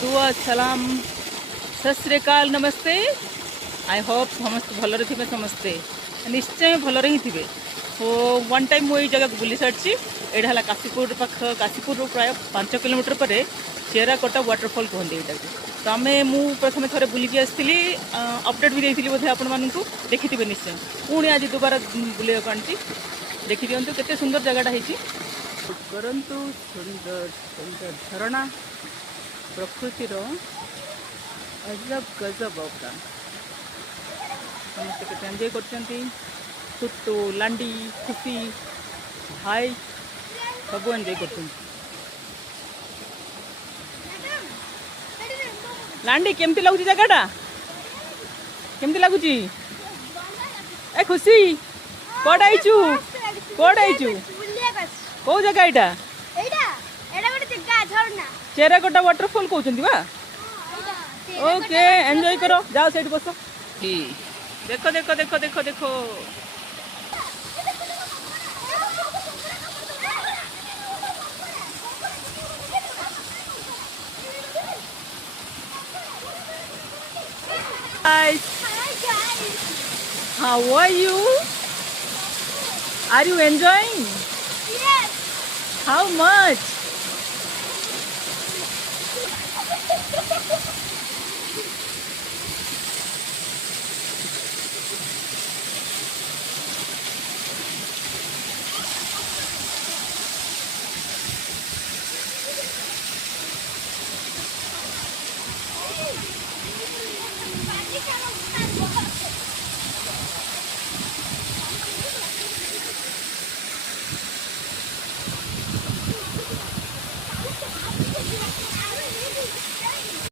दुआ सलाम सत श्री अकाल नमस्ते। आई होप समस्त भलरे थे समस्ते निश्चय भलरे ही थे। तो वन टाइम मुझे जगह को बुली सारी एटा है काशीपुर पाख काशीपुर प्राय 5 किलोमीटर पर चेराकोटा वाटरफॉल कहते यहाँ तो आम प्रथम थे बुलिकी आसती अपडेट भी देती बोधे आपण मानू देखी निश्चय पुणी आज दोबारा बुले आनी देखी दिंतु केते सुंदर जगहटा है करंतु सुंदर सुंदर झरणा प्रकृतिर अजब गजब अवका समस्त के एंजॉय करटू लांडी खुशी भाई सब एंजॉय कर लांडी केमती लगुच जगहटा केमती लगुच ए खुशी कौट आईचु कौ जगह यहाँ चेराकोटा वाटरफॉल कहते बा ओके एंजॉय करो जाओ सेठ बस देखो देखो देखो देखो देखो guys how are you are you enjoying Yes. how much